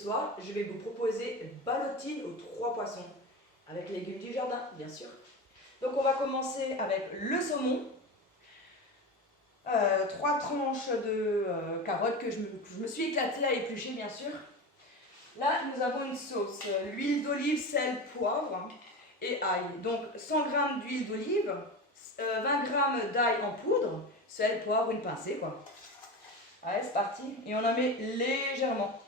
soir, je vais vous proposer ballotine aux 3 poissons, avec les légumes du jardin, bien sûr. Donc on va commencer avec le saumon, 3 tranches de carottes que je me suis éclatée à éplucher, bien sûr. Là, nous avons une sauce, l'huile d'olive, sel, poivre et ail. Donc 100 g d'huile d'olive, 20 g d'ail en poudre, sel, poivre, une pincée quoi. Allez, c'est parti. Et on en met légèrement.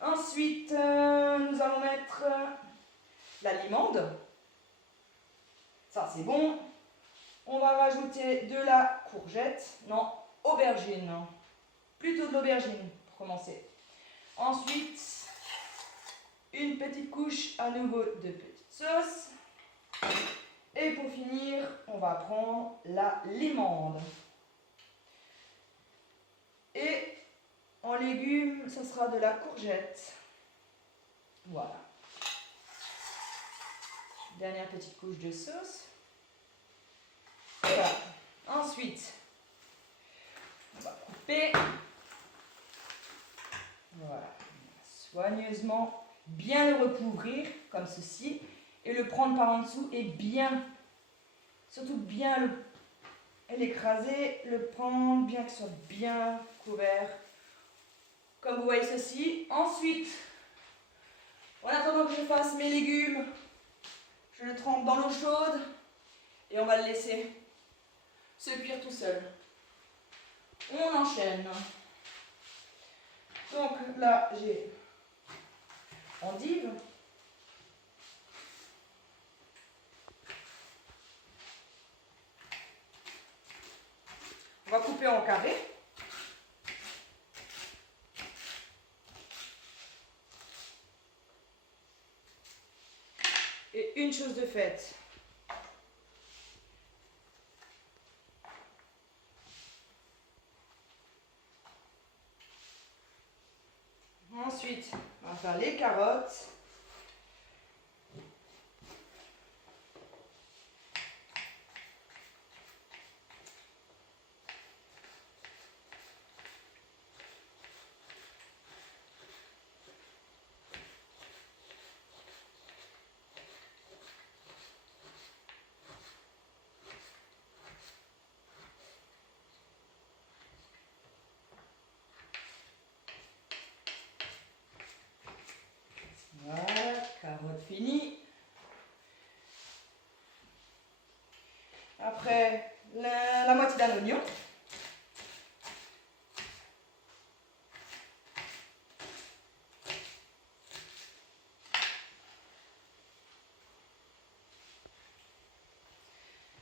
Ensuite, nous allons mettre la limande. Ça, c'est bon. On va rajouter de la courgette. Non, aubergine. Plutôt de l'aubergine pour commencer. Ensuite, une petite couche à nouveau de petite sauce. Et pour finir, on va prendre la limande. Et en légumes, ce sera de la courgette. Voilà. Dernière petite couche de sauce. Voilà. Ensuite, on va couper. Voilà. Soigneusement, bien le recouvrir comme ceci. Et le prendre par en dessous et bien, surtout bien l'écraser, le prendre bien qu'il soit bien couvert. Comme vous voyez ceci. Ensuite, en attendant que je fasse mes légumes, je le trempe dans l'eau chaude et on va le laisser se cuire tout seul. On enchaîne. Donc là, j'ai endive. On va couper en carré. Et une chose de faite. Ensuite, on va faire les carottes. Voilà, carotte finie. Après, la moitié d'un oignon.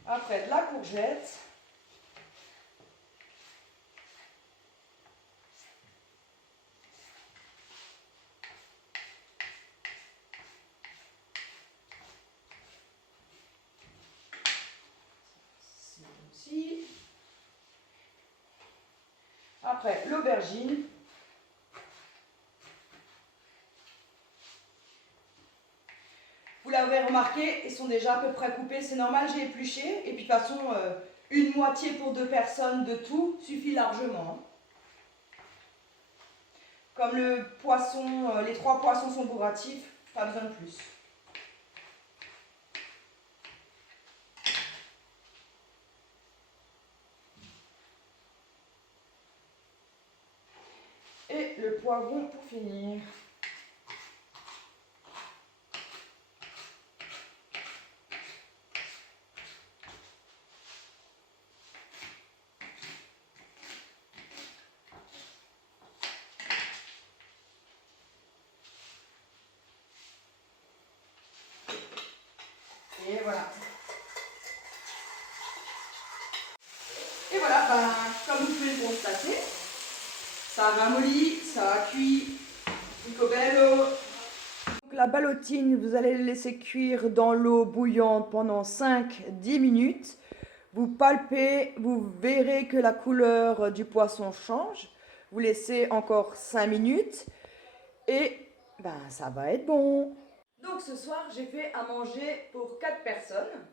Après, de la courgette. Aussi. Après, l'aubergine. Vous l'avez remarqué, ils sont déjà à peu près coupés, c'est normal, j'ai épluché. Et puis de toute façon, une moitié pour 2 personnes de tout suffit largement. Comme le poisson, les 3 poissons sont bourratifs, pas besoin de plus. Et le poivron pour finir. Et voilà. Et voilà, ben, comme vous pouvez le constater, ça a ramolli, ça a cuit, picobello. Donc la ballotine, vous allez le laisser cuire dans l'eau bouillante pendant 5-10 minutes. Vous palpez, vous verrez que la couleur du poisson change. Vous laissez encore 5 minutes et ben, ça va être bon. Donc ce soir, j'ai fait à manger pour 4 personnes.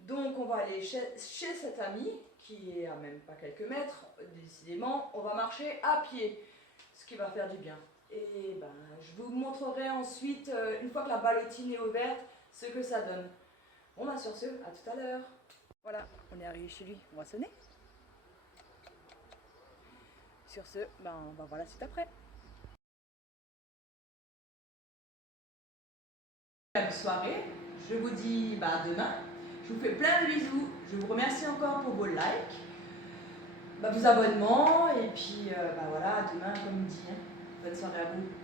Donc on va aller chez cet ami qui est à même pas quelques mètres. Décidément, on va marcher à pied, ce qui va faire du bien. Et ben, je vous montrerai ensuite, une fois que la ballotine est ouverte, ce que ça donne. Bon bah sur ce, à tout à l'heure. Voilà, on est arrivé chez lui, on va sonner. Sur ce, ben on va voir la suite après. Bonne soirée, je vous dis bah, à demain. Je vous fais plein de bisous, je vous remercie encore pour vos likes, vos abonnements, et puis bah voilà, à demain comme dit. Bonne soirée à vous.